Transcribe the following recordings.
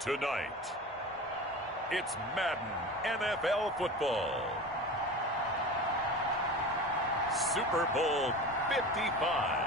Tonight, it's Madden NFL football. Super Bowl 55.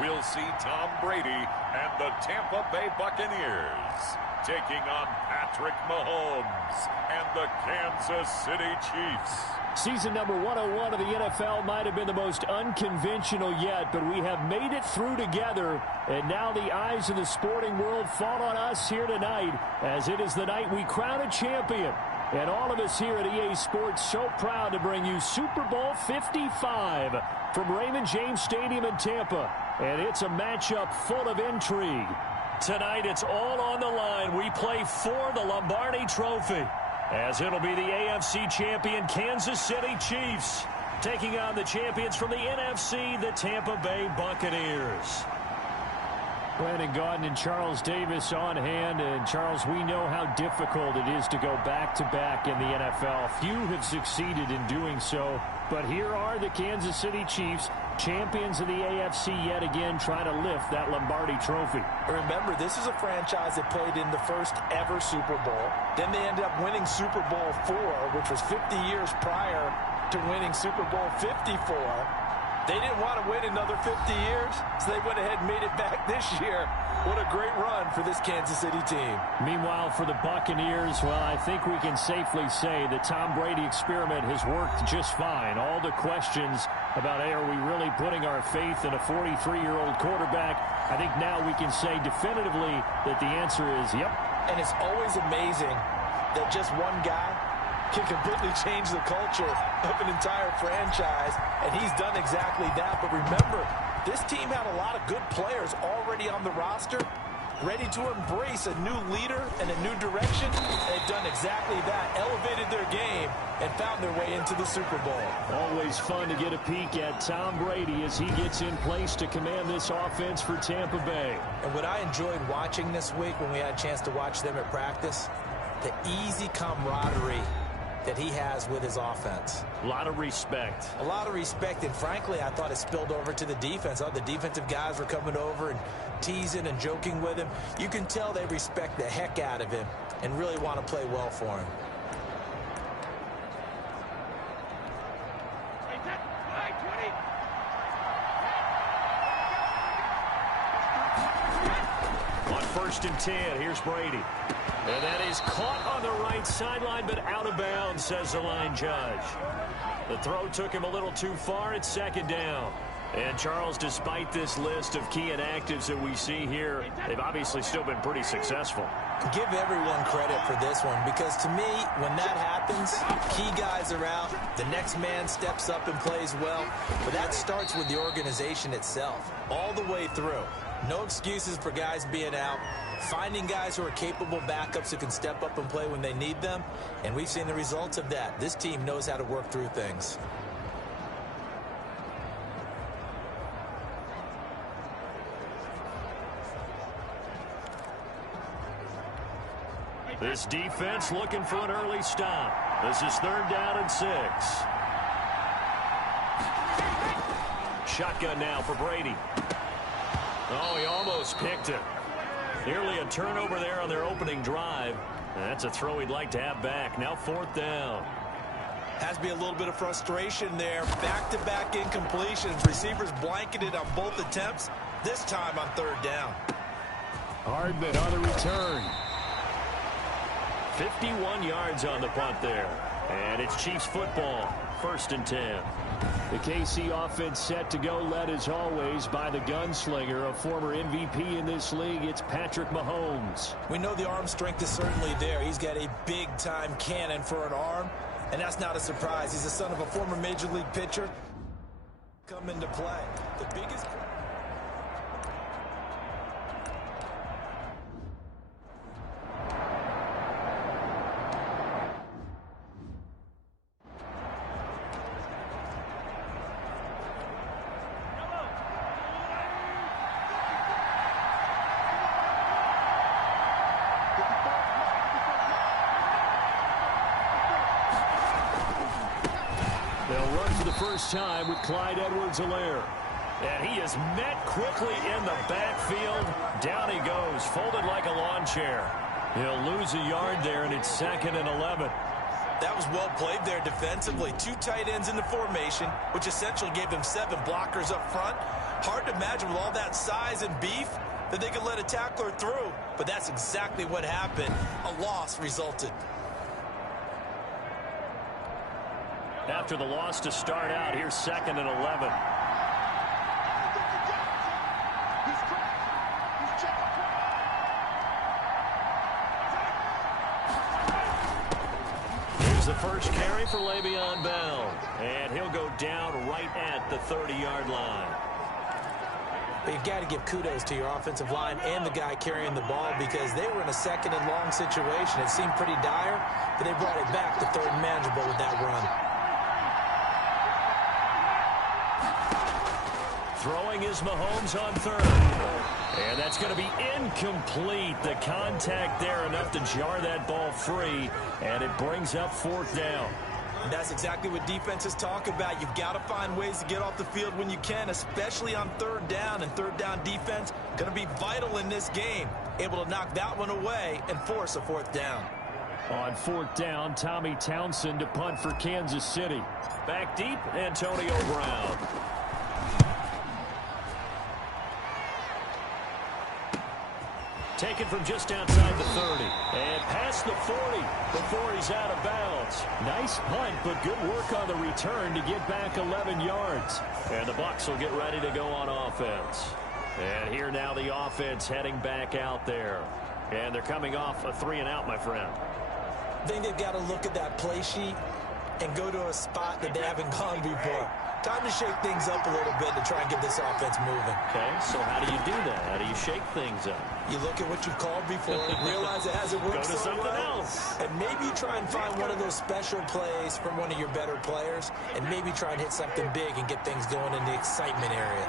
We'll see Tom Brady and the Tampa Bay Buccaneers taking on Patrick Mahomes and the Kansas City Chiefs. Season number 101 of the NFL might have been the most unconventional yet, but we have made it through together, and now the eyes of the sporting world fall on us here tonight, as it is the night we crown a champion. And all of us here at EA Sports so proud to bring you Super Bowl 55 from Raymond James Stadium in Tampa. And it's a matchup full of intrigue. Tonight, it's all on the line. We play for the Lombardi Trophy, as it'll be the AFC champion Kansas City Chiefs taking on the champions from the NFC, the Tampa Bay Buccaneers. Brandon Gaudin and Charles Davis on hand. And, Charles, we know how difficult it is to go back-to-back in the NFL. Few have succeeded in doing so. But here are the Kansas City Chiefs, champions of the AFC yet again, trying to lift that Lombardi Trophy. Remember, this is a franchise that played in the first ever Super Bowl. Then they ended up winning Super Bowl IV, which was 50 years prior to winning Super Bowl 54. They didn't want to wait another 50 years, so they went ahead and made it back this year. What a great run for this Kansas City team. Meanwhile, for the Buccaneers, well, I think we can safely say the Tom Brady experiment has worked just fine. All the questions about, hey, are we really putting our faith in a 43-year-old quarterback? I think now we can say definitively that the answer is yep. And it's always amazing that just one guy can completely change the culture of an entire franchise, and he's done exactly that. But remember, this team had a lot of good players already on the roster, ready to embrace a new leader and a new direction. They've done exactly that, elevated their game, and found their way into the Super Bowl. Always fun to get a peek at Tom Brady as he gets in place to command this offense for Tampa Bay. And what I enjoyed watching this week when we had a chance to watch them at practice, the easy camaraderie that he has with his offense. A lot of respect. A lot of respect, and frankly, I thought it spilled over to the defense. All the defensive guys were coming over and teasing and joking with him. You can tell they respect the heck out of him and really want to play well for him. On 1st and 10, here's Brady. And that is caught on the right sideline, but out of bounds, says the line judge. The throw took him a little too far. It's 2nd down. And, Charles, despite this list of key inactives that we see here, they've obviously still been pretty successful. Give everyone credit for this one, because to me, when that happens, key guys are out, the next man steps up and plays well. But that starts with the organization itself, all the way through. No excuses for guys being out. Finding guys who are capable backups who can step up and play when they need them. And we've seen the results of that. This team knows how to work through things. This defense looking for an early stop. This is 3rd down and 6. Shotgun now for Brady. Oh, he almost picked it. Nearly a turnover there on their opening drive. And that's a throw he'd like to have back. Now 4th down. Has to be a little bit of frustration there. Back-to-back incompletions. Receivers blanketed on both attempts. This time on 3rd down. Hardman on the return. 51 yards on the punt there. And it's Chiefs football. 1st and 10. The KC offense set to go, led as always by the gunslinger, a former MVP in this league. It's Patrick Mahomes. We know the arm strength is certainly there. He's got a big-time cannon for an arm, and that's not a surprise. He's the son of a former Major League pitcher. Come into play. The biggest... for the first time with Clyde Edwards-Helaire. And he is met quickly in the backfield. Down he goes, folded like a lawn chair. He'll lose a yard there, and it's 2nd and 11. That was well played there defensively. 2 tight ends in the formation, which essentially gave them 7 blockers up front. Hard to imagine with all that size and beef that they could let a tackler through. But that's exactly what happened. A loss resulted. After the loss to start out, here's 2nd and 11. Here's the first carry for Le'Veon Bell. And he'll go down right at the 30-yard line. But you've got to give kudos to your offensive line and the guy carrying the ball because they were in a 2nd and long situation. It seemed pretty dire, but they brought it back to 3rd and manageable with that run. Throwing is Mahomes on 3rd. And that's going to be incomplete. The contact there enough to jar that ball free, and it brings up 4th down. And that's exactly what defenses talk about. You've got to find ways to get off the field when you can, especially on 3rd down. And 3rd down defense going to be vital in this game. Able to knock that one away and force a 4th down. On 4th down, Tommy Townsend to punt for Kansas City. Back deep, Antonio Brown. Taken from just outside the 30. And past the 40 before he's out of bounds. Nice punt, but good work on the return to get back 11 yards. And the Bucs will get ready to go on offense. And here now the offense heading back out there. And they're coming off a 3-and-out, my friend. I think they've got to look at that play sheet and go to a spot that they haven't gone before. Time to shake things up a little bit to try and get this offense moving. Okay, so how do you do that? How do you shake things up? You look at what you've called before, realize it hasn't worked Go to so something well, else. and maybe try and find one of those special plays from one of your better players, and maybe try and hit something big and get things going in the excitement area.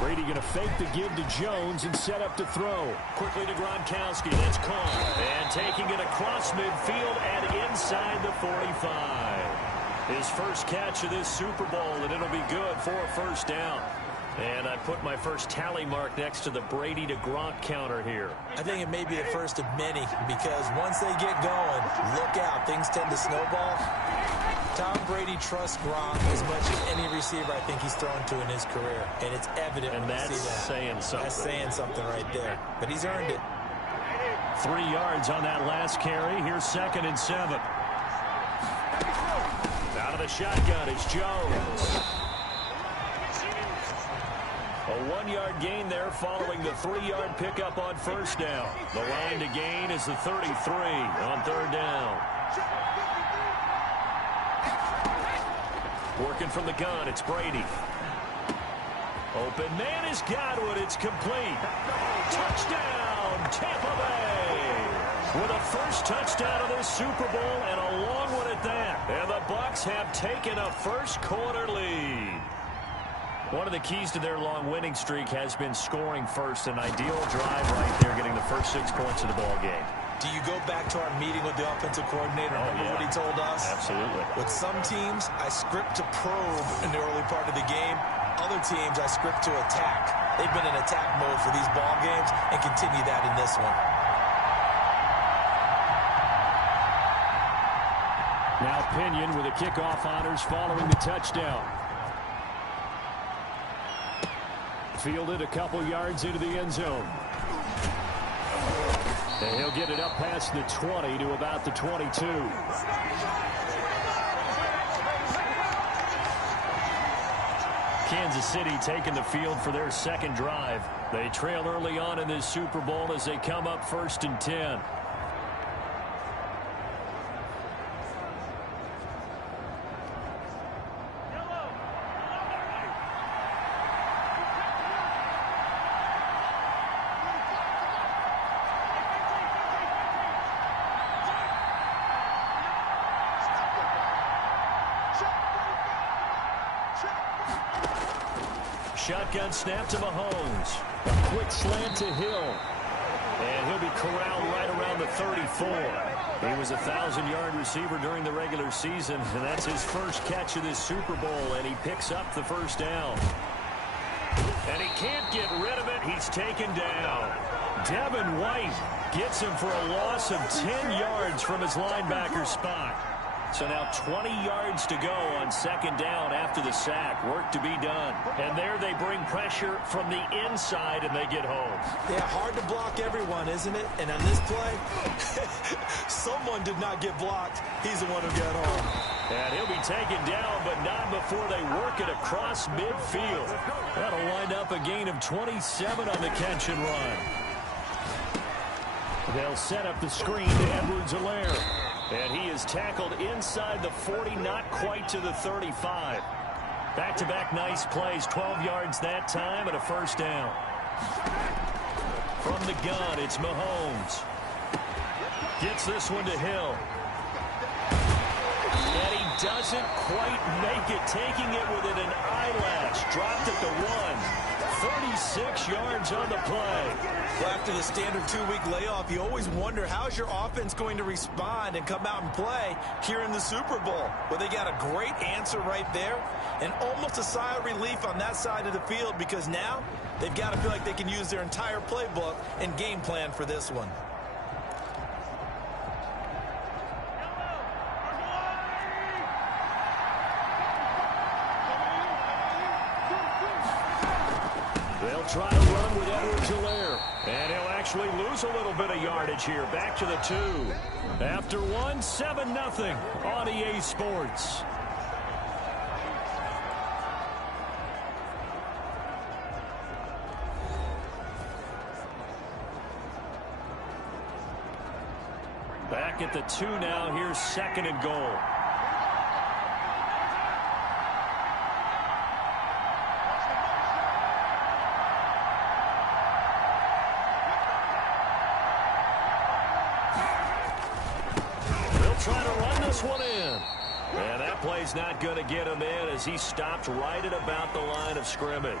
Brady going to fake the give to Jones and set up to throw. Quickly to Gronkowski. That's caught. And taking it across midfield and inside the 45. His first catch of this Super Bowl, and it'll be good for a 1st down. And I put my first tally mark next to the Brady to Gronk counter here. I think it may be the first of many because once they get going, look out. Things tend to snowball. Tom Brady trusts Gronk as much as any receiver I think he's thrown to in his career. And it's evident and when you see that. Saying something. That's saying something right there. But he's earned it. 3 yards on that last carry. Here's 2nd and 7. Out of the shotgun, it's Jones. A 1-yard gain there following the 3-yard pickup on 1st down. The line to gain is the 33 on 3rd down. Working from the gun, it's Brady. Open man is Godwin. It's complete. Touchdown, Tampa Bay. With a first touchdown of this Super Bowl and a long one at that. And the Bucs have taken a first-quarter lead. One of the keys to their long winning streak has been scoring first. An ideal drive right there, getting the first 6 points of the ball game. Do you go back to our meeting with the offensive coordinator? Remember what he told us? Absolutely. With some teams, I script to probe in the early part of the game. Other teams, I script to attack. They've been in attack mode for these ball games and continue that in this one. Now Pinion with the kickoff honors following the touchdown. Fielded a couple yards into the end zone. And he'll get it up past the 20 to about the 22. Kansas City taking the field for their 2nd drive. They trail early on in this Super Bowl as they come up 1st and 10. Shotgun snap to Mahomes. A quick slant to Hill. And he'll be corralled right around the 34. He was a 1,000-yard receiver during the regular season, and that's his first catch of this Super Bowl, and he picks up the first down. And he can't get rid of it. He's taken down. Devin White gets him for a loss of 10 yards from his linebacker spot. So now 20 yards to go on second down after the sack. Work to be done. And there they bring pressure from the inside, and they get home. Yeah, hard to block everyone, isn't it? And on this play, someone did not get blocked. He's the one who got home. And he'll be taken down, but not before they work it across midfield. That'll wind up a gain of 27 on the catch and run. They'll set up the screen to Edwards-Helaire. And he is tackled inside the 40, not quite to the 35. Back-to-back nice plays, 12 yards that time and a first down. From the gun, it's Mahomes. Gets this one to Hill. And he doesn't quite make it, taking it within an eyelash. Dropped at the 1. 36 yards on the play. Well, after the standard 2-week layoff, you always wonder how's your offense going to respond and come out and play here in the Super Bowl. Well, they got a great answer right there and almost a sigh of relief on that side of the field because now they've got to feel like they can use their entire playbook and game plan for this one. They'll try to run with Edwards-Helaire. And he'll actually lose a little bit of yardage here. Back to the 2. After 1, 7-0 on EA Sports. Back at the 2 now. Here's second and goal. Trying to run this one in. And that play's not going to get him in as he stopped right at about the line of scrimmage.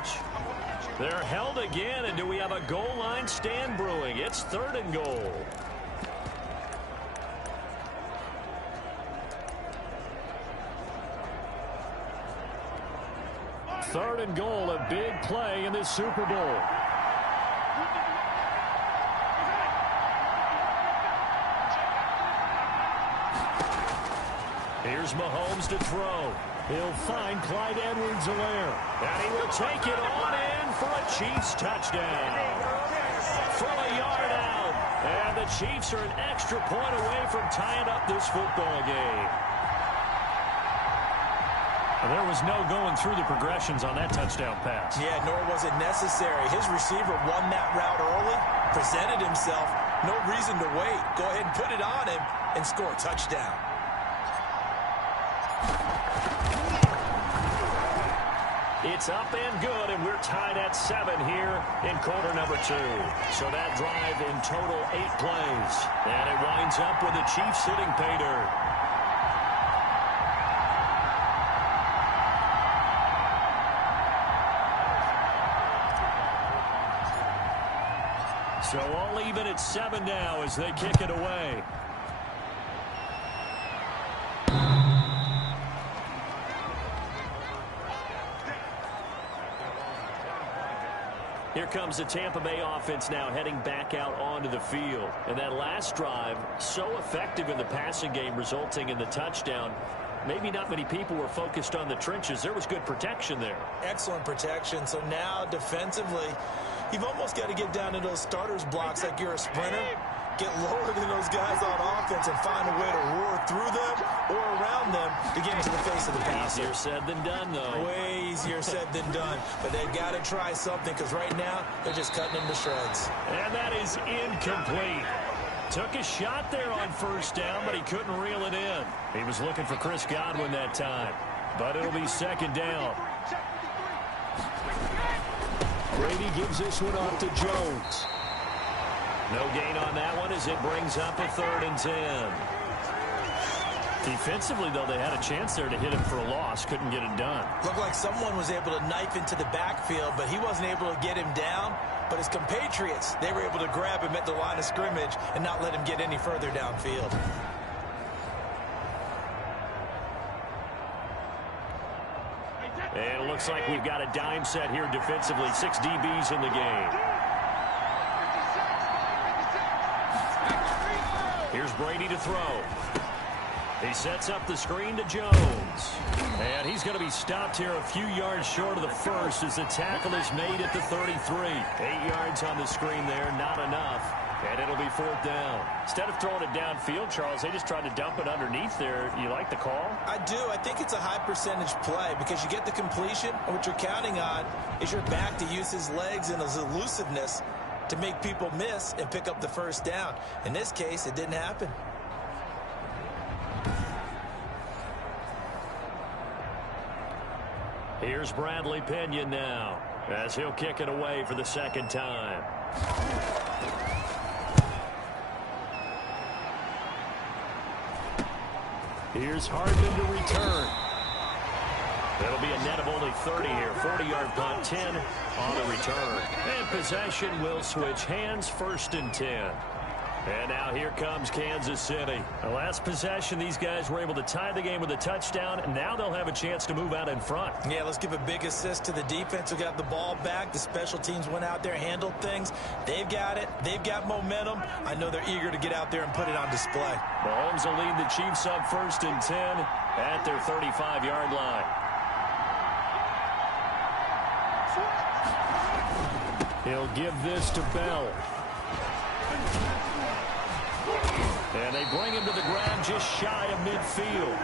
They're held again, and do we have a goal line stand brewing? It's third and goal. Third and goal, a big play in this Super Bowl. Here's Mahomes to throw. He'll find Clyde Edwards-Helaire. And he will take it on in for a Chiefs touchdown. From a yard out. And the Chiefs are an extra point away from tying up this football game. There was no going through the progressions on that touchdown pass. Yeah, nor was it necessary. His receiver won that route early, presented himself. No reason to wait. Go ahead and put it on him and score a touchdown. It's up and good, and we're tied at 7 here in quarter number 2. So that drive in total 8 plays. And it winds up with the Chiefs hitting pay dirt. So all even at 7 now as they kick it away. Here comes the Tampa Bay offense now heading back out onto the field. And that last drive, so effective in the passing game, resulting in the touchdown. Maybe not many people were focused on the trenches. There was good protection there. Excellent protection. So now defensively, you've almost got to get down to those starters blocks like you're a sprinter. Get lower than those guys on offense and find a way to roar through them or around them to get into the face of the passer. Easier said than done, though. Way easier said than done. But they've got to try something because right now they're just cutting them to shreds. And that is incomplete. Took a shot there on first down, but he couldn't reel it in. He was looking for Chris Godwin that time. But it'll be second down. Brady gives this one off to Jones. No gain on that one as it brings up a 3rd and 10. Defensively, though, they had a chance there to hit him for a loss. Couldn't get it done. Looked like someone was able to knife into the backfield, but he wasn't able to get him down. But his compatriots, they were able to grab him at the line of scrimmage and not let him get any further downfield. looks like we've got a dime set here defensively. 6 DBs in the game. Here's Brady to throw. He sets up the screen to Jones. And he's going to be stopped here a few yards short of the first as the tackle is made at the 33. 8 yards on the screen there, not enough. And it'll be 4th down. Instead of throwing it downfield, Charles, they just tried to dump it underneath there. You like the call? I do. I think it's a high percentage play because you get the completion, and what you're counting on is your back to use his legs and his elusiveness to make people miss and pick up the first down. In this case, it didn't happen. Here's Bradley Pinion now as he'll kick it away for the second time. Here's Hardman to return. That'll be a net of only 30 here. 40-yard punt, 10 on the return. And possession will switch hands, 1st and 10. And now here comes Kansas City. The last possession, these guys were able to tie the game with a touchdown, and now they'll have a chance to move out in front. Yeah, let's give a big assist to the defense who got the ball back. The special teams went out there, handled things. They've got it. They've got momentum. I know they're eager to get out there and put it on display. Mahomes will lead the Chiefs up 1st and 10 at their 35-yard line. He'll give this to Bell. And they bring him to the ground just shy of midfield.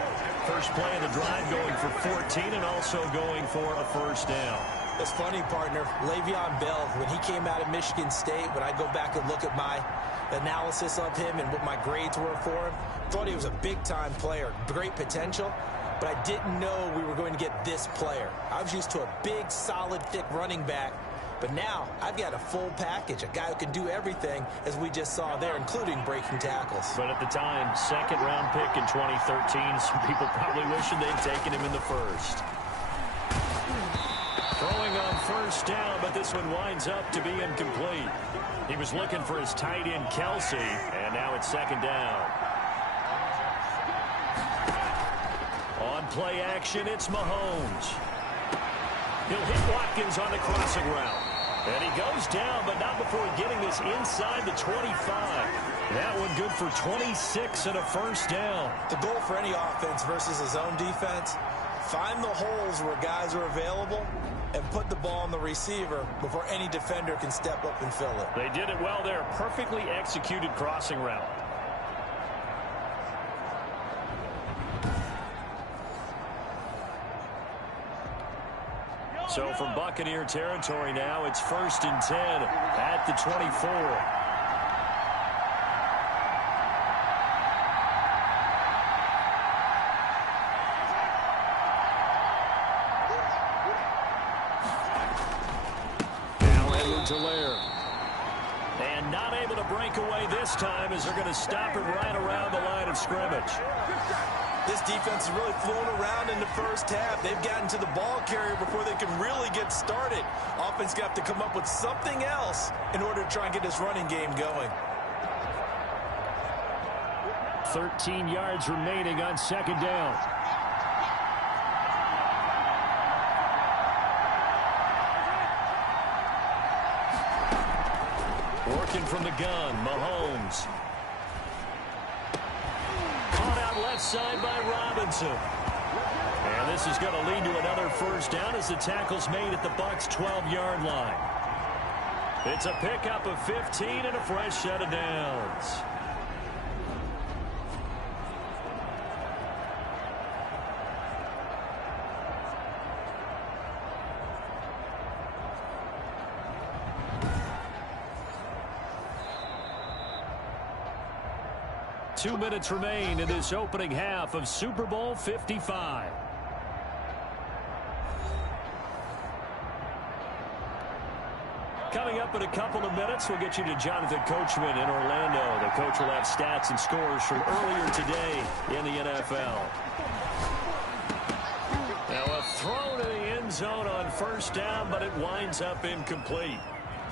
First play of the drive going for 14 and also going for a first down. It's funny, partner. Le'Veon Bell, when he came out of Michigan State, when I go back and look at my analysis of him and what my grades were for him, thought he was a big-time player, great potential, but I didn't know we were going to get this player. I was used to a big, solid, thick running back. But now, I've got a full package, a guy who can do everything, as we just saw there, including breaking tackles. But at the time, 2nd-round pick in 2013, some people probably wishing they'd taken him in the first. Throwing on first down, but this one winds up to be incomplete. He was looking for his tight end, Kelsey, and now it's 2nd down. On play action, it's Mahomes. He'll hit Watkins on the crossing route. And he goes down, but not before getting this inside the 25. That one good for 26 and a first down. The goal for any offense versus his own defense, find the holes where guys are available and put the ball on the receiver before any defender can step up and fill it. They did it well there. Perfectly executed crossing route. So from Buccaneer territory now, it's 1st and 10 at the 24. Now Edwards Alaire. And not able to break away this time as they're going to stop it right around the line of scrimmage. This defense has really flown around in the first half. They've gotten to the ball carrier before they can really get started. Offense got to come up with something else in order to try and get this running game going. 13 yards remaining on 2nd down. Working from the gun, Mahomes. Left side by Robinson. And this is going to lead to another first down as the tackle's made at the Bucs' 12-yard line. It's a pickup of 15 and a fresh set of downs. Two minutes remain in this opening half of Super Bowl 55. Coming up in a couple of minutes, we'll get you to Jonathan Coachman in Orlando. The coach will have stats and scores from earlier today in the NFL. Now a throw to the end zone on first down, but it winds up incomplete.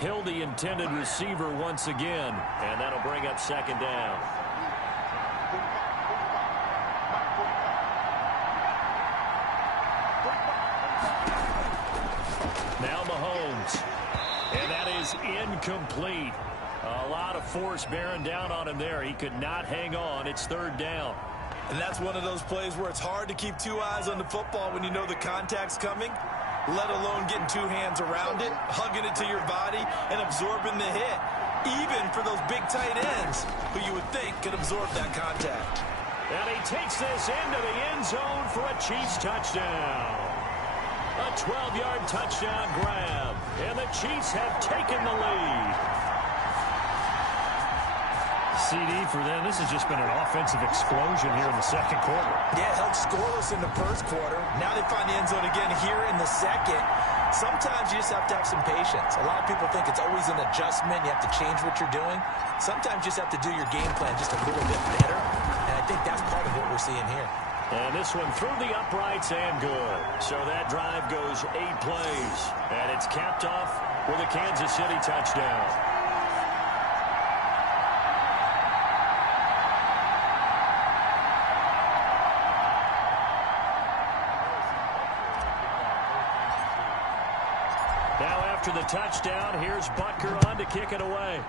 Hill, the intended receiver once again, and that'll bring up 2nd down. is incomplete. A lot of force bearing down on him there. He could not hang on. It's third down. And that's one of those plays where it's hard to keep two eyes on the football when you know the contact's coming, let alone getting two hands around it, hugging it to your body, and absorbing the hit. Even for those big tight ends who you would think could absorb that contact. And he takes this into the end zone for a Chiefs touchdown. A 12-yard touchdown grab. And the Chiefs have taken the lead. CD for them. This has just been an offensive explosion here in the second quarter. Yeah, held scoreless in the first quarter. Now they find the end zone again here in the second. Sometimes you just have to have some patience. A lot of people think it's always an adjustment. You have to change what you're doing. Sometimes you just have to do your game plan just a little bit better. And I think that's part of what we're seeing here. And this one through the uprights and good. So that drive goes 8 plays. And it's capped off with a Kansas City touchdown. Now after the touchdown, here's Butker on to kick it away.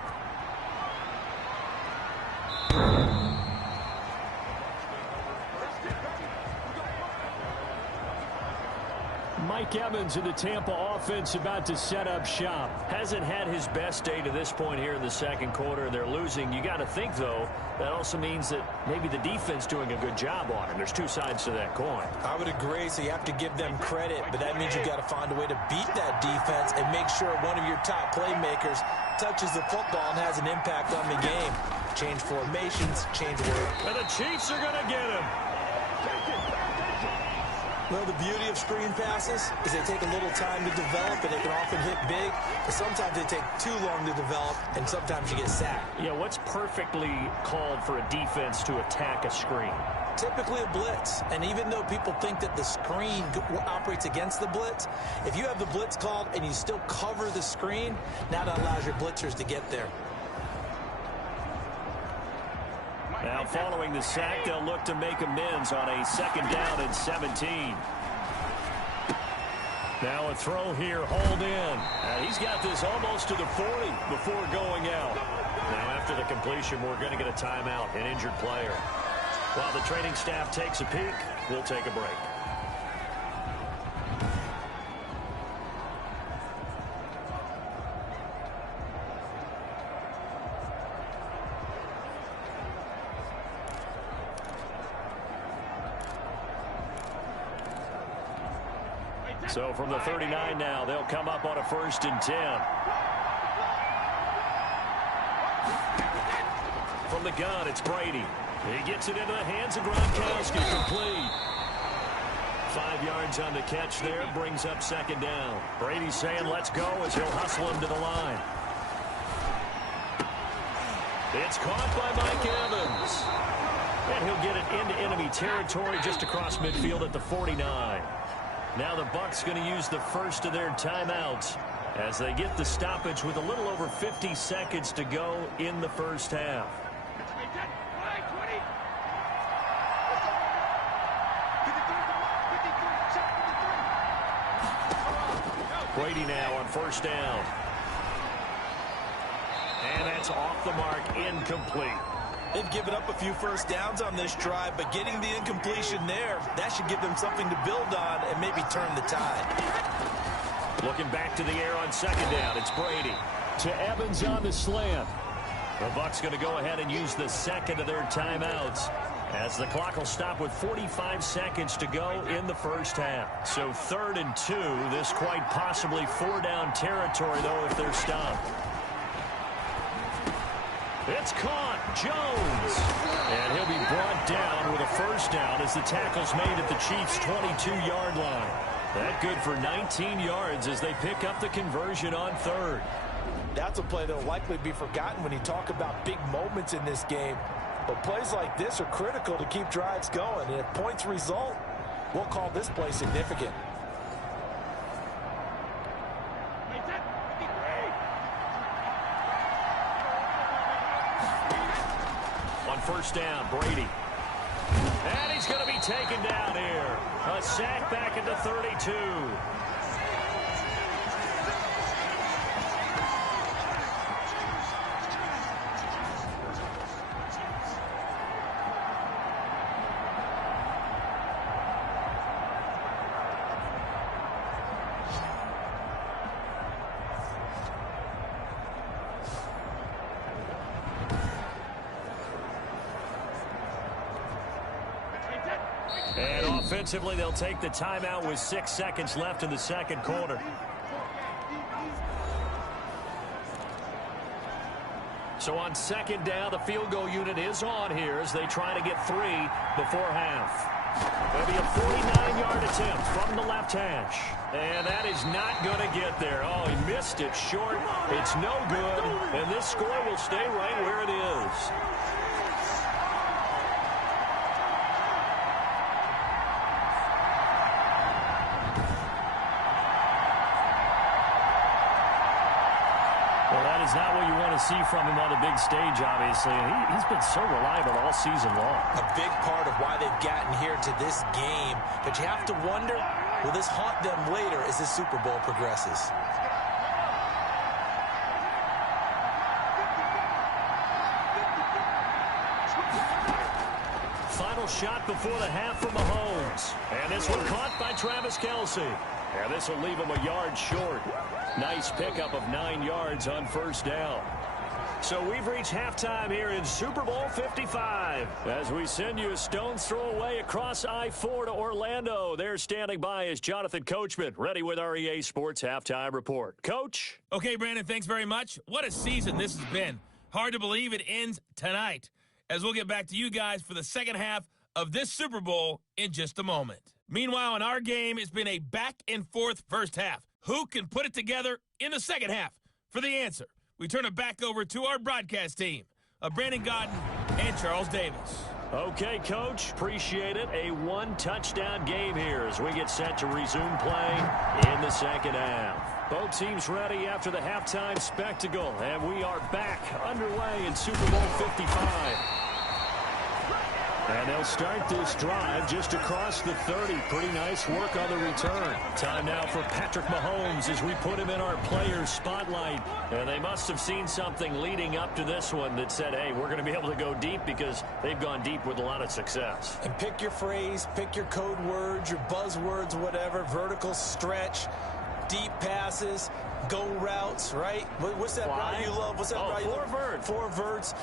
Mike Evans in the Tampa offense about to set up shop. Hasn't had his best day to this point here in the second quarter. They're losing. You got to think, though, that also means that maybe the defense doing a good job on him. There's two sides to that coin. I would agree, so you have to give them credit, but that means you got to find a way to beat that defense and make sure one of your top playmakers touches the football and has an impact on the game. Change formations, change work. And the Chiefs are going to get him. Well, the beauty of screen passes is they take a little time to develop, and they can often hit big, but sometimes they take too long to develop, and sometimes you get sacked. Yeah, what's perfectly called for a defense to attack a screen? Typically a blitz, and even though people think that the screen operates against the blitz, if you have the blitz called and you still cover the screen, now that allows your blitzers to get there. Now following the sack, they'll look to make amends on a second down and 17. Now a throw here, hold in. He's got this almost to the 40 before going out. Now after the completion, we're going to get a timeout, an injured player. While the training staff takes a peek, we'll take a break. So from the 39 now, they'll come up on a 1st and 10. From the gun, it's Brady. He gets it into the hands of Gronkowski, complete. 5 yards on the catch there, brings up second down. Brady's saying let's go as he'll hustle him to the line. It's caught by Mike Evans. And he'll get it into enemy territory just across midfield at the 49. Now the Bucs going to use the first of their timeouts as they get the stoppage with a little over 50 seconds to go in the first half. Brady now on 1st down. And that's off the mark, incomplete. They've given up a few first downs on this drive, but getting the incompletion there, that should give them something to build on and maybe turn the tide. Looking back to the air on second down, it's Brady. To Evans on the slant. The Bucs going to go ahead and use the second of their timeouts as the clock will stop with 45 seconds to go in the first half. So 3rd and 2, this quite possibly 4-down territory, though, if they're stopped. It's caught, Jones. And he'll be brought down with a 1st down as the tackle's made at the Chiefs' 22-yard line. That good for 19 yards as they pick up the conversion on 3rd. That's a play that will likely be forgotten when you talk about big moments in this game. But plays like this are critical to keep drives going. And if points result, we'll call this play significant. On 1st down, Brady. And he's going to be taken down here. A sack back at the 32. offensively, they'll take the timeout with 6 seconds left in the second quarter. So on second down, the field goal unit is on here as they try to get 3 before half. There'll be a 49-yard attempt from the left hash. And that is not going to get there. Oh, he missed it short. It's no good. And this score will stay right where it is. Is not what you want to see from him on the big stage, obviously. He's been so reliable all season long. A big part of why they've gotten here to this game. But you have to wonder, will this haunt them later as the Super Bowl progresses? Final shot before the half from Mahomes. And this one caught by Travis Kelce. And this will leave him a yard short. Nice pickup of 9 yards on first down. So we've reached halftime here in Super Bowl 55. As we send you a stone's throw away across I-4 to Orlando. There standing by is Jonathan Coachman, ready with our EA Sports Halftime Report. Coach? Okay, Brandon, thanks very much. What a season this has been. Hard to believe it ends tonight, as we'll get back to you guys for the second half of this Super Bowl in just a moment. Meanwhile, in our game, it's been a back-and-forth first half. Who can put it together in the second half? For the answer, we turn it back over to our broadcast team of Brandon Godden and Charles Davis. Okay, Coach, appreciate it. A one-touchdown game here as we get set to resume play in the second half. Both teams ready after the halftime spectacle, and we are back underway in Super Bowl 55. And they'll start this drive just across the 30. Pretty nice work on the return. Time now for Patrick Mahomes as we put him in our players' spotlight. And they must have seen something leading up to this one that said, hey, we're going to be able to go deep because they've gone deep with a lot of success. And pick your phrase, pick your code words, your buzzwords, whatever, vertical stretch, deep passes, go routes, right? What's that route you love? What's that route you love? 4 verts. 4 verts.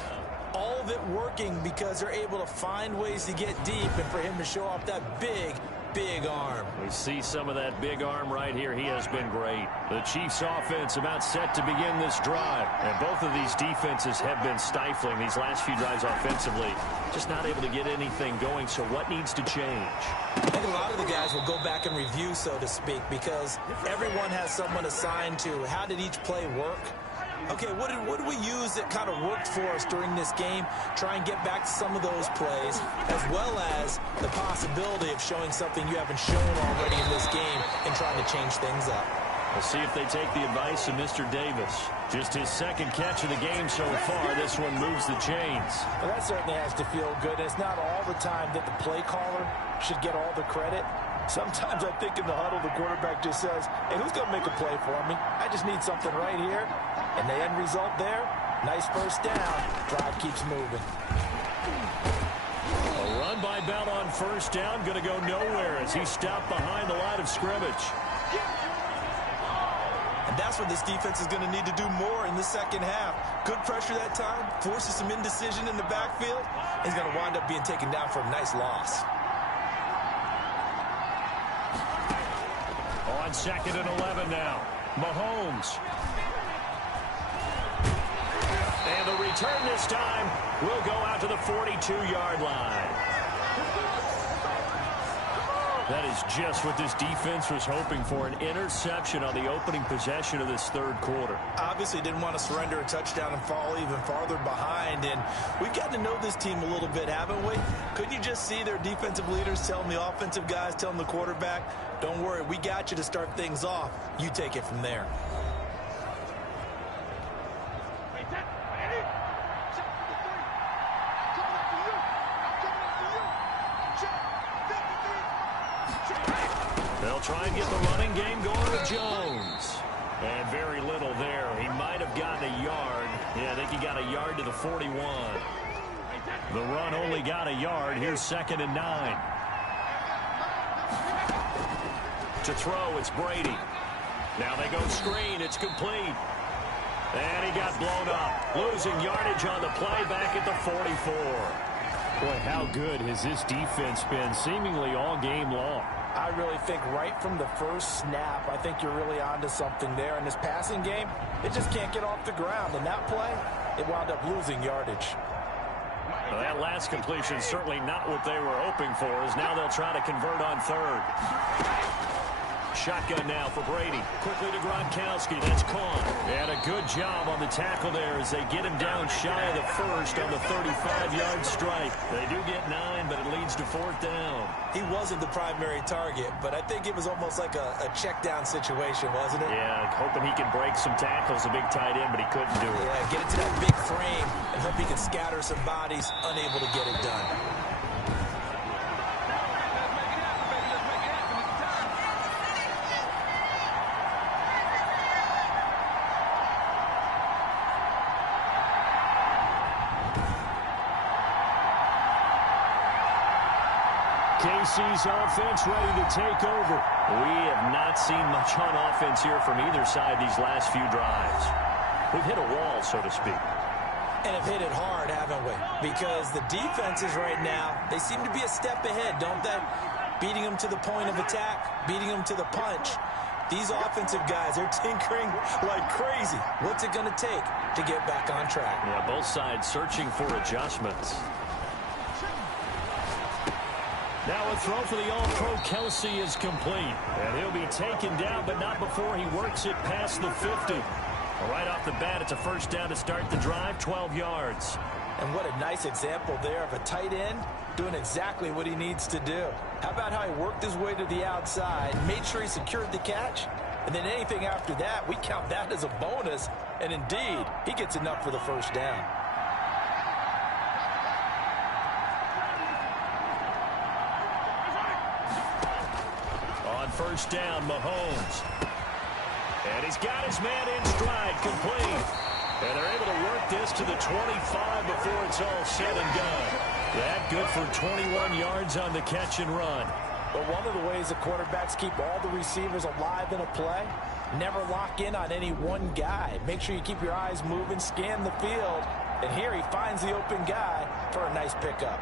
All of it working because they're able to find ways to get deep and for him to show off that big, big arm. We see some of that big arm right here. He has been great. The Chiefs offense about set to begin this drive. And both of these defenses have been stifling these last few drives offensively. Just not able to get anything going. So what needs to change? I think a lot of the guys will go back and review, so to speak, because everyone has someone assigned to how did each play work. Okay, what did we use that kind of worked for us during this game? Try and get back to some of those plays, as well as the possibility of showing something you haven't shown already in this game and trying to change things up. We'll see if they take the advice of Mr. Davis. Just his second catch of the game so far. This one moves the chains. Well, that certainly has to feel good. It's not all the time that the play caller should get all the credit. Sometimes I think in the huddle, the quarterback just says, hey, who's going to make a play for me? I just need something right here. And the end result there, nice first down. Drive keeps moving. A run by Bell on first down, going to go nowhere as he stopped behind the line of scrimmage. And that's what this defense is going to need to do more in the second half. Good pressure that time, forces some indecision in the backfield. He's going to wind up being taken down for a nice loss. On second and 11 now, Mahomes. And the return this time will go out to the 42-yard line. That is just what this defense was hoping for, an interception on the opening possession of this third quarter. Obviously didn't want to surrender a touchdown and fall even farther behind, and we've gotten to know this team a little bit, haven't we? Couldn't you just see their defensive leaders telling the offensive guys, telling the quarterback, don't worry, we got you to start things off. You take it from there. They'll try and get the running game going with Jones. And very little there. He might have gotten a yard. Yeah, I think he got a yard to the 41. The run only got a yard. Here's 2nd and 9. To throw, it's Brady. Now they go screen. It's complete. And he got blown up. Losing yardage on the play back at the 44. Boy, how good has this defense been seemingly all game long? I really think right from the first snap, I think you're really onto something there. In this passing game, it just can't get off the ground. And that play, it wound up losing yardage. Well, that last completion certainly not what they were hoping for, as now they'll try to convert on third. Shotgun now for Brady. Quickly to Gronkowski. That's caught. And a good job on the tackle there as they get him down shy of the first on the 35-yard strike. They do get 9, but it leads to 4th down. He wasn't the primary target, but I think it was almost like a check-down situation, wasn't it? Yeah, hoping he can break some tackles, a big tight end, but he couldn't do it. Yeah, get into that big frame and hope he can scatter some bodies, unable to get it done. KC's offense ready to take over. We have not seen much on offense here from either side these last few drives. We've hit a wall, so to speak. And have hit it hard, haven't we? Because the defenses right now, they seem to be a step ahead, don't they? Beating them to the point of attack, beating them to the punch. These offensive guys, they're tinkering like crazy. What's it going to take to get back on track? Yeah, both sides searching for adjustments. Now a throw for the All-Pro Kelsey is complete. And he'll be taken down, but not before he works it past the 50. Right off the bat, it's a first down to start the drive, 12 yards. And what a nice example there of a tight end doing exactly what he needs to do. How about how he worked his way to the outside, made sure he secured the catch, and then anything after that, we count that as a bonus. And indeed, he gets enough for the first down. First down, Mahomes. And he's got his man in stride, complete. And they're able to work this to the 25 before it's all said and done. That good for 21 yards on the catch and run. But one of the ways the quarterbacks keep all the receivers alive in a play, never lock in on any one guy. Make sure you keep your eyes moving, scan the field. And here he finds the open guy for a nice pickup.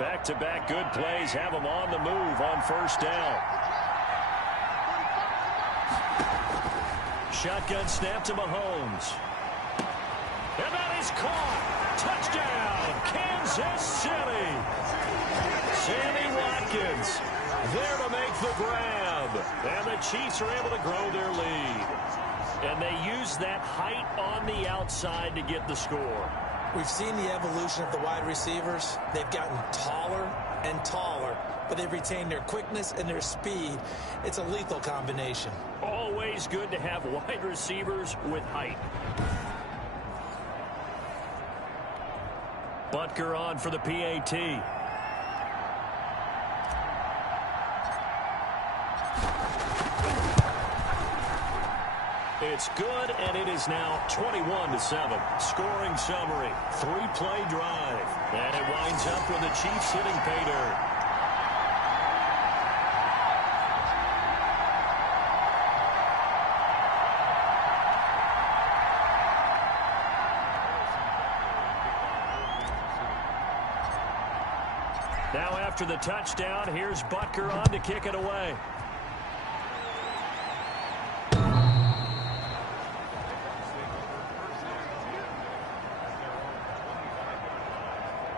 Back-to-back good plays have him on the move on first down. Shotgun snap to Mahomes. And that is caught. Touchdown, Kansas City. Sammy Watkins there to make the grab. And the Chiefs are able to grow their lead. And they use that height on the outside to get the score. We've seen the evolution of the wide receivers. They've gotten taller and taller, but they've retained their quickness and their speed. It's a lethal combination. Always good to have wide receivers with height. Butker on for the PAT. It's good, and it is now 21-7. Scoring summary, 3-play drive. And it winds up with the Chiefs hitting pay dirt. Now after the touchdown, here's Butker on to kick it away.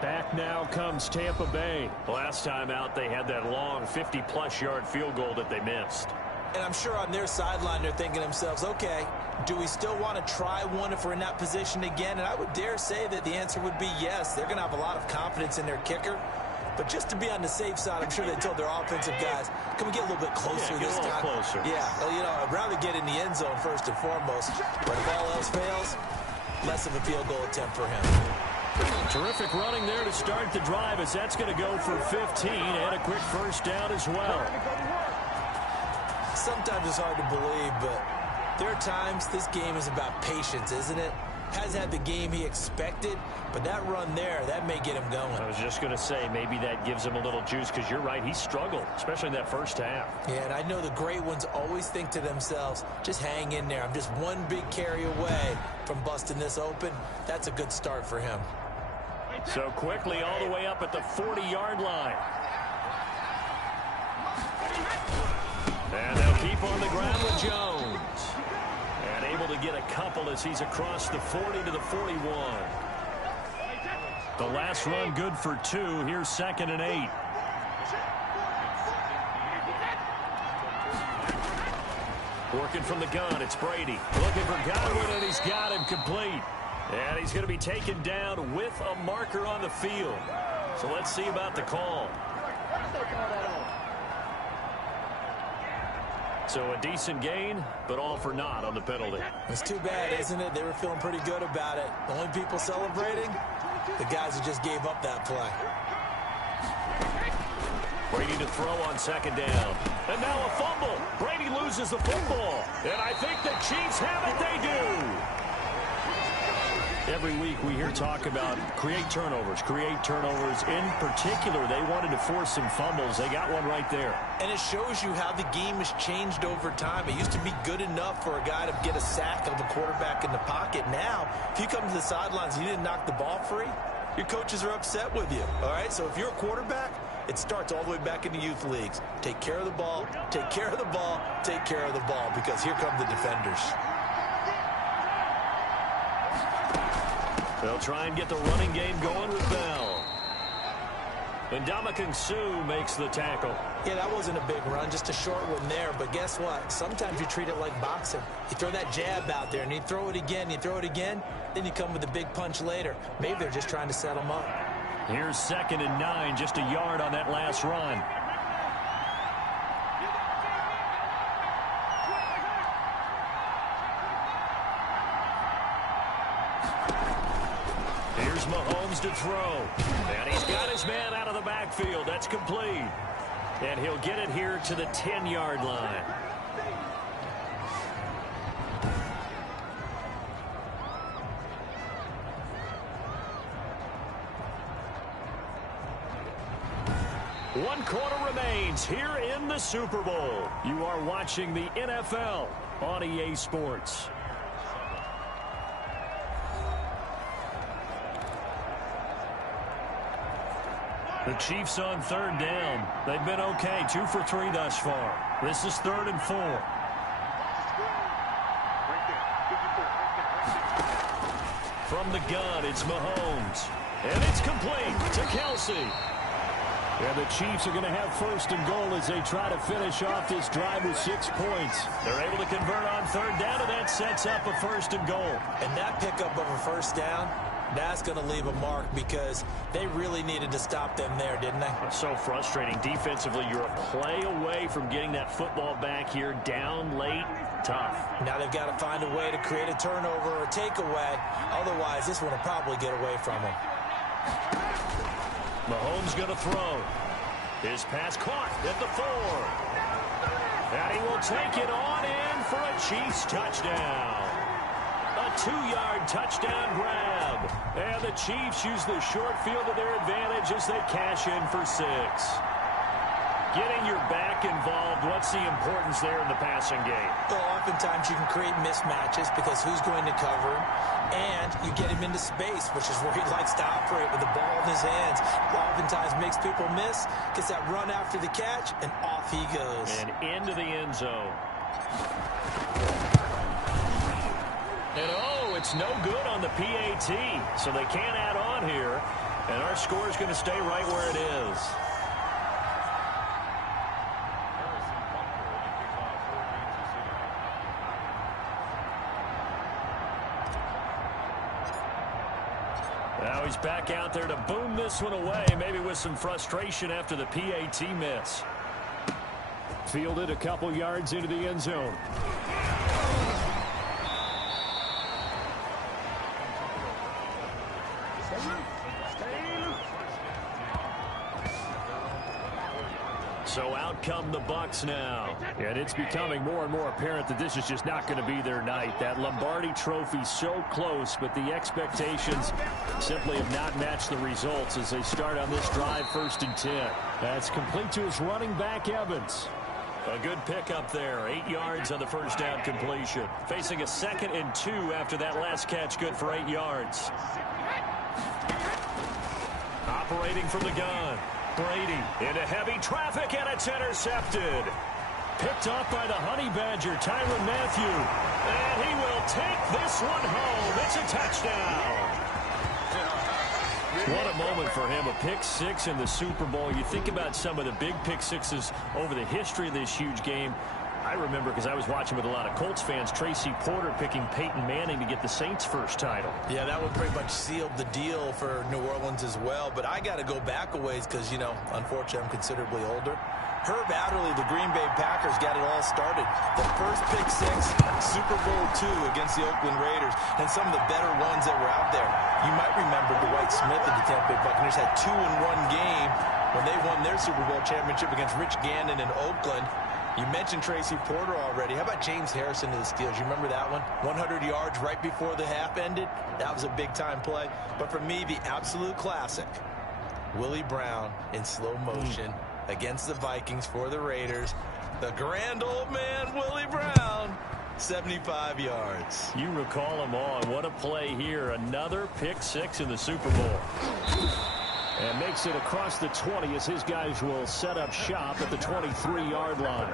Back now comes Tampa Bay. Last time out, they had that long 50-plus yard field goal that they missed. And I'm sure on their sideline, they're thinking to themselves, okay, do we still want to try one if we're in that position again? And I would dare say that the answer would be yes. They're going to have a lot of confidence in their kicker. But just to be on the safe side, I'm sure they told their offensive guys, can we get a little bit closer this time? Closer. Yeah, well, you know, I'd rather get in the end zone first and foremost. But if all else fails, less of a field goal attempt for him. Terrific running there to start the drive, as that's going to go for 15 and a quick first down as well. Sometimes it's hard to believe, but there are times this game is about patience, isn't it? Hasn't had the game he expected, but that run there, that may get him going. I was just going to say, maybe that gives him a little juice, because you're right, he struggled, especially in that first half. Yeah, and I know the great ones always think to themselves, just hang in there. I'm just one big carry away from busting this open. That's a good start for him. So quickly all the way up at the 40-yard line. And they'll keep on the ground with Jones. And able to get a couple as he's across the 40 to the 41. The last run good for 2. Here's 2nd and 8. Working from the gun, it's Brady. Looking for Godwin, and he's got him complete. And he's going to be taken down with a marker on the field. So let's see about the call. So a decent gain, but all for naught on the penalty. It's too bad, isn't it? They were feeling pretty good about it. The only people celebrating, the guys who just gave up that play. Brady to throw on 2nd down. And now a fumble. Brady loses the football. And I think the Chiefs have it. They do. Every week we hear talk about create turnovers. In particular, they wanted to force some fumbles. They got one right there. And it shows you how the game has changed over time. It used to be good enough for a guy to get a sack of a quarterback in the pocket. Now, if you come to the sidelines and you didn't knock the ball free, your coaches are upset with you. All right, so if you're a quarterback, it starts all the way back in the youth leagues. Take care of the ball, take care of the ball, take care of the ball, because here come the defenders. They'll try and get the running game going with Bell. And Ndamukong Suh makes the tackle. Yeah, that wasn't a big run, just a short one there. But guess what? Sometimes you treat it like boxing. You throw that jab out there, and you throw it again, then you come with a big punch later. Maybe they're just trying to set them up. Here's 2nd and 9, just a yard on that last run. Here's Mahomes to throw. And he's got his man out of the backfield. That's complete. And he'll get it here to the 10-yard line. One quarter remains here in the Super Bowl. You are watching the NFL on EA Sports. The Chiefs on 3rd down. They've been okay, 2 for 3 thus far. This is 3rd and 4. From the gun, it's Mahomes. And it's complete to Kelsey. And the Chiefs are going to have 1st and goal as they try to finish off this drive with 6 points. They're able to convert on 3rd down, and that sets up a 1st and goal. And that pickup of a 1st down, that's going to leave a mark, because they really needed to stop them there, didn't they? It's so frustrating. Defensively, you're a play away from getting that football back here. Down late, tough. Now they've got to find a way to create a turnover or a takeaway. Otherwise, this one will probably get away from them. Mahomes going to throw. His pass caught at the 4. And he will take it on in for a Chiefs touchdown. A 2-yard touchdown grab. And the Chiefs use the short field to their advantage as they cash in for 6. Getting your back involved, what's the importance there in the passing game? Well, oftentimes you can create mismatches because who's going to cover him, and you get him into space, which is where he likes to operate with the ball in his hands. Oftentimes makes people miss, gets that run after the catch, and off he goes. And into the end zone. And oh, it's no good on the PAT, so they can't add on here, and our score is going to stay right where it is. Now he's back out there to boom this one away, maybe with some frustration after the PAT miss. Fielded a couple yards into the end zone. So out come the Bucs now. And it's becoming more and more apparent that this is just not going to be their night. That Lombardi trophy so close, but the expectations simply have not matched the results as they start on this drive, 1st and 10. That's complete to his running back, Evans. A good pickup there. 8 yards on the first down completion. Facing a 2nd and 2 after that last catch, good for 8 yards. Operating from the gun. Brady into heavy traffic, and it's intercepted. Picked off by the Honey Badger, Tyrann Mathieu. And he will take this one home. It's a touchdown. What a moment for him. A pick 6 in the Super Bowl. You think about some of the big pick 6s over the history of this huge game. I remember, because I was watching with a lot of Colts fans, Tracy Porter picking Peyton Manning to get the Saints' first title. Yeah, that one pretty much sealed the deal for New Orleans as well. But I got to go back a ways because, you know, unfortunately, I'm considerably older. Herb Adderley, the Green Bay Packers, got it all started. The first pick 6, Super Bowl II against the Oakland Raiders, and some of the better ones that were out there. You might remember Dwight Smith and the Tampa Bay Buccaneers had 2 in one game when they won their Super Bowl championship against Rich Gannon in Oakland. You mentioned Tracy Porter already. How about James Harrison to the Steelers? You remember that one? 100 yards right before the half ended. That was a big-time play. But for me, the absolute classic, Willie Brown in slow motion against the Vikings for the Raiders. The grand old man, Willie Brown, 75 yards. You recall them all. What a play here. Another pick 6 in the Super Bowl. And makes it across the 20 as his guys will set up shop at the 23-yard line.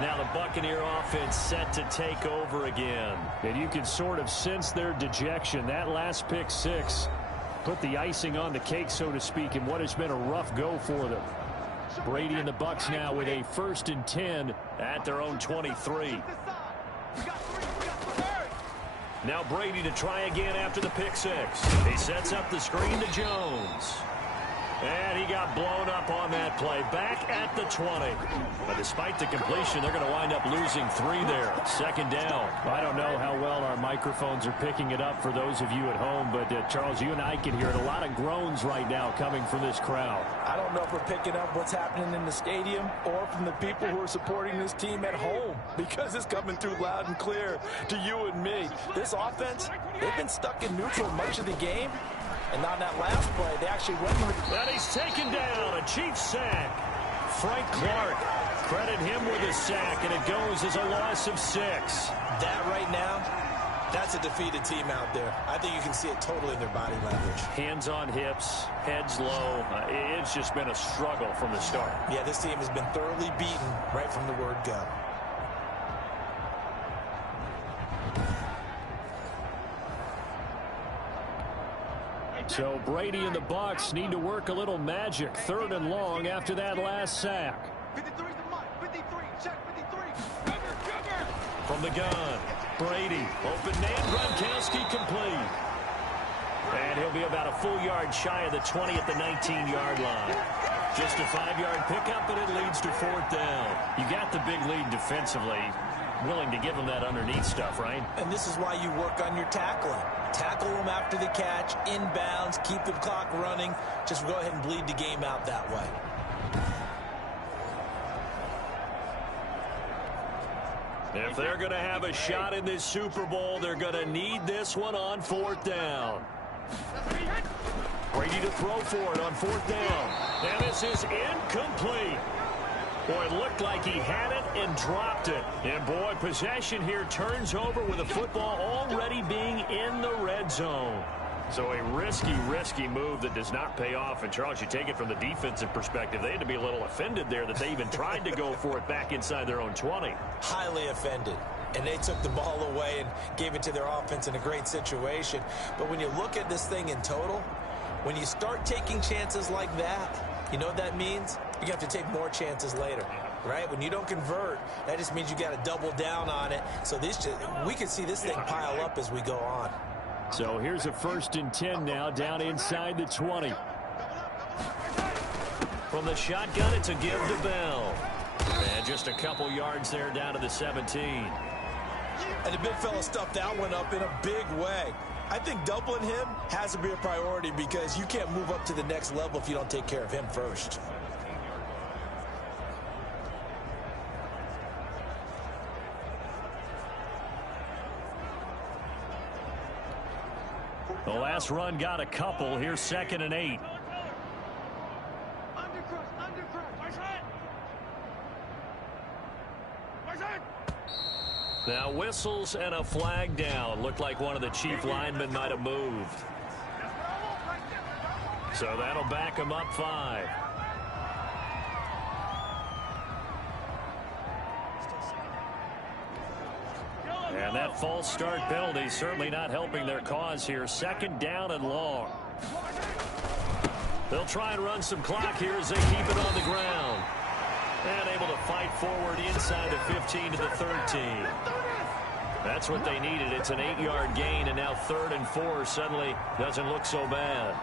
Now the Buccaneer offense set to take over again. And you can sort of sense their dejection. That last pick 6 put the icing on the cake, so to speak, in what has been a rough go for them. Brady and the Bucs now with a 1st and 10 at their own 23. Now Brady to try again after the pick 6. He sets up the screen to Jones. And he got blown up on that play. Back at the 20. But despite the completion, they're going to wind up losing 3 there. 2nd down. I don't know how well our microphones are picking it up for those of you at home, but Charles, you and I can hear it. A lot of groans right now coming from this crowd. I don't know if we're picking up what's happening in the stadium or from the people who are supporting this team at home, because it's coming through loud and clear to you and me. This offense, they've been stuck in neutral much of the game. And on that last play, they actually went for it. And he's taken down. A Chiefs sack. Frank Clark, credit him with a sack, and it goes as a loss of 6. That right now, that's a defeated team out there. I think you can see it totally in their body language. Hands on hips, heads low. It's just been a struggle from the start. Yeah, this team has been thoroughly beaten right from the word go. So Brady and the Bucs need to work a little magic. 3rd and long after that last sack. 53 check 53. From the gun, Brady, open man, Gronkowski complete. And he'll be about a full yard shy of the 20 at the 19-yard line. Just a 5-yard pickup, but it leads to 4th down. You got the big lead defensively. Willing to give them that underneath stuff, right? And this is why you work on your tackling. Tackle them after the catch, inbounds, keep the clock running. Just go ahead and bleed the game out that way. If they're going to have a shot in this Super Bowl, they're going to need this one on 4th down. Brady to throw for it on 4th down. And this is incomplete. Boy, it looked like he had it and dropped it. And, boy, possession here turns over with the football already being in the red zone. So a risky move that does not pay off. And, Charles, you take it from the defensive perspective. They had to be a little offended there that they even tried to go for it back inside their own 20. Highly offended. And they took the ball away and gave it to their offense in a great situation. But when you look at this thing in total, when you start taking chances like that, you know what that means? You have to take more chances later, right? When you don't convert, that just means you got to double down on it. So we can see this thing pile up as we go on. So here's a 1st and 10 now, down inside the 20. From the shotgun, it's a give to Bell. And just a couple yards there down to the 17. And the big fella stuffed that one up in a big way. I think doubling him has to be a priority because you can't move up to the next level if you don't take care of him first. The last run got a couple. Here's 2nd and 8. Now whistles and a flag down. Looked like one of the Chief linemen might have moved. So that'll back him up 5. And that false start penalty certainly not helping their cause here. 2nd down and long. They'll try and run some clock here as they keep it on the ground. And able to fight forward inside the 15 to the 13. That's what they needed. It's an 8-yard gain, and now 3rd and 4 suddenly doesn't look so bad.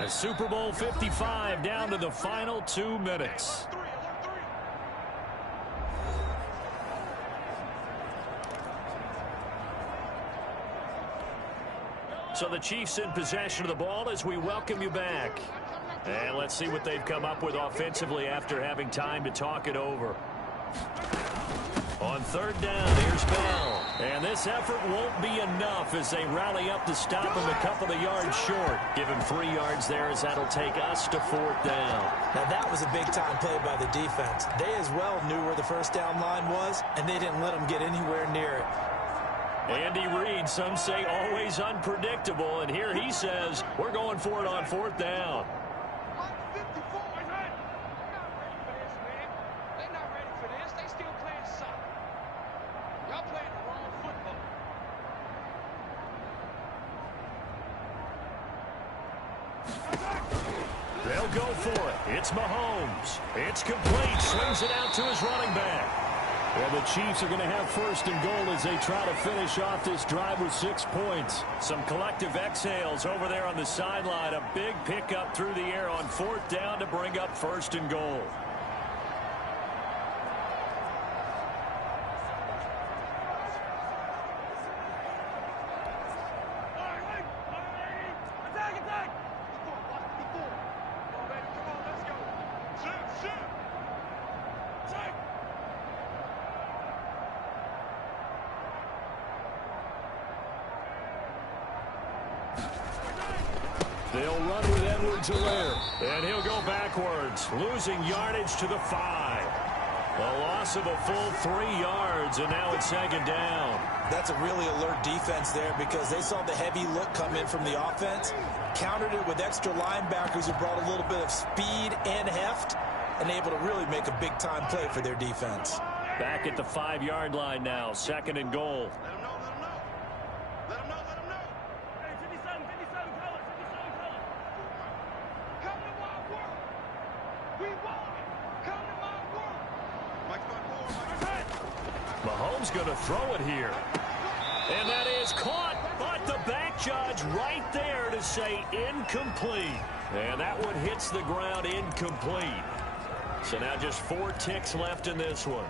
A Super Bowl 55 down to the final 2 minutes. So the Chiefs in possession of the ball as we welcome you back. And let's see what they've come up with offensively after having time to talk it over. On 3rd down, here's Bell. And this effort won't be enough as they rally up to stop him a couple of yards short. Give him 3 yards there as that'll take us to 4th down. Now that was a big-time play by the defense. They as well knew where the 1st down line was, and they didn't let them get anywhere near it. Andy Reid, some say always unpredictable, and here he says we're going for it on 4th down. They're not ready for this. They still playing soccer. Y'all playing the wrong football. They'll go for it. It's Mahomes. It's complete. Swings it out to his running back. Well, the Chiefs are going to have 1st and goal as they try to finish off this drive with 6 points. Some collective exhales over there on the sideline. A big pickup through the air on 4th down to bring up 1st and goal. They'll run with Edwards-Helaire, and he'll go backwards, losing yardage to the 5. A loss of a full 3 yards, and now it's 2nd down. That's a really alert defense there because they saw the heavy look come in from the offense, countered it with extra linebackers who brought a little bit of speed and heft, and able to really make a big-time play for their defense. Back at the 5-yard line now, 2nd and goal. Let them know, let them know. Let them know, let them know. Hey, 57 colors, 57 colors. Come to my work. We want it. Come to my work. Mike's my board, Mike's Mahomes going to throw it here. And that is caught, but the back judge right there to say incomplete. And that one hits the ground incomplete. So now just 4 ticks left in this one.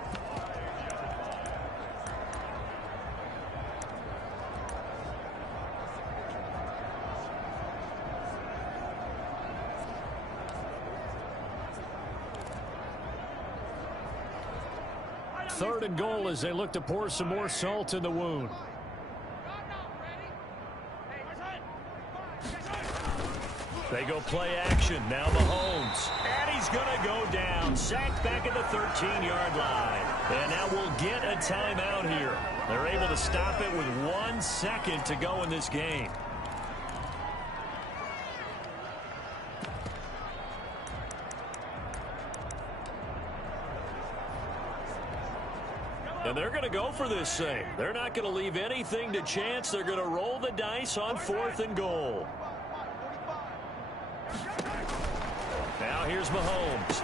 Third and goal as they look to pour some more salt in the wound. They go play action. Now Mahomes. And he's going to go down. Sacked back at the 13-yard line. And now we'll get a timeout here. They're able to stop it with 1 second to go in this game. And they're going to go for this thing. They're not going to leave anything to chance. They're going to roll the dice on 4th and goal. Now here's Mahomes.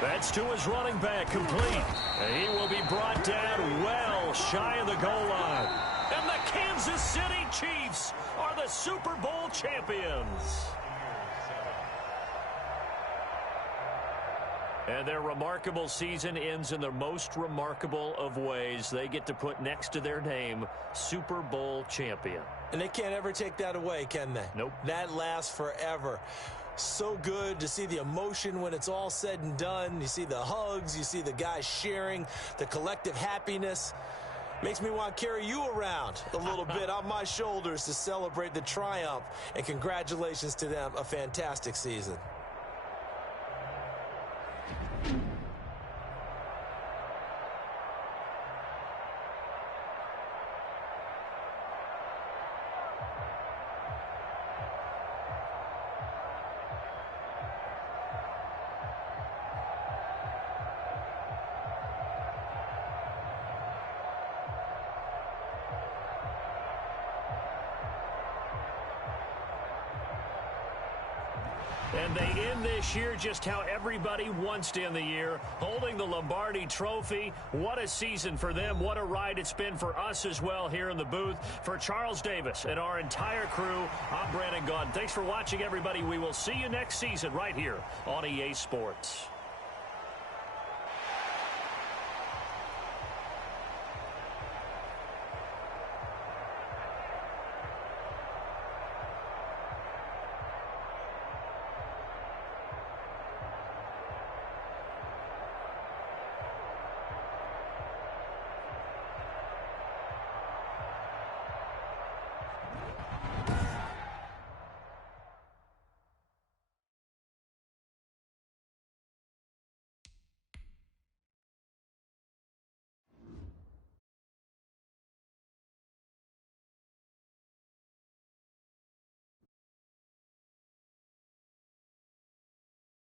That's to his running back, complete. And he will be brought down well shy of the goal line. And the Kansas City Chiefs are the Super Bowl champions. And their remarkable season ends in the most remarkable of ways. They get to put next to their name, Super Bowl champion. And they can't ever take that away, can they? Nope. That lasts forever. So good to see the emotion when it's all said and done. You see the hugs, you see the guys sharing, the collective happiness. Makes me want to carry you around a little bit on my shoulders to celebrate the triumph. And congratulations to them, a fantastic season. And they end this year just how everybody wants to end the year, holding the Lombardi Trophy. What a season for them. What a ride it's been for us as well here in the booth. For Charles Davis and our entire crew, I'm Brandon Gaudin. Thanks for watching, everybody. We will see you next season right here on EA Sports.